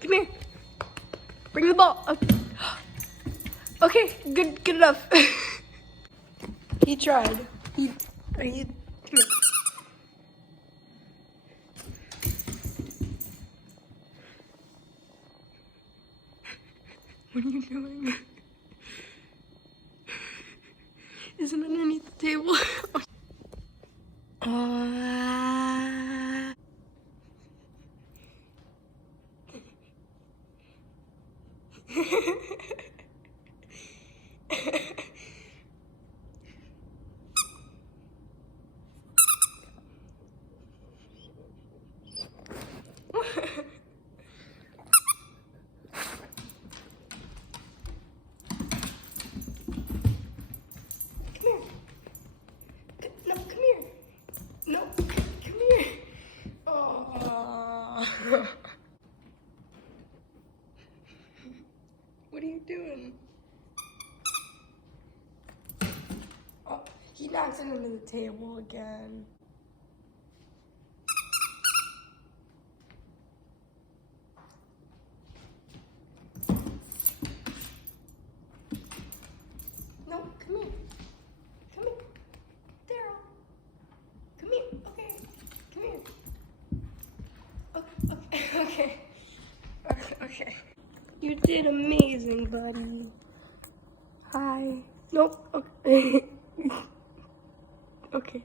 Come here. Bring the ball. Okay, good enough. He tried. Come here. What are you doing? Is it underneath the table? No, come here. No, come here. Oh. What are you doing? Oh, he knocks it into the table again. No, come here. Come here. Daryl. Come here. Okay. Come here. Okay. Okay. You did amazing, buddy. Hi. Nope. Okay. Okay.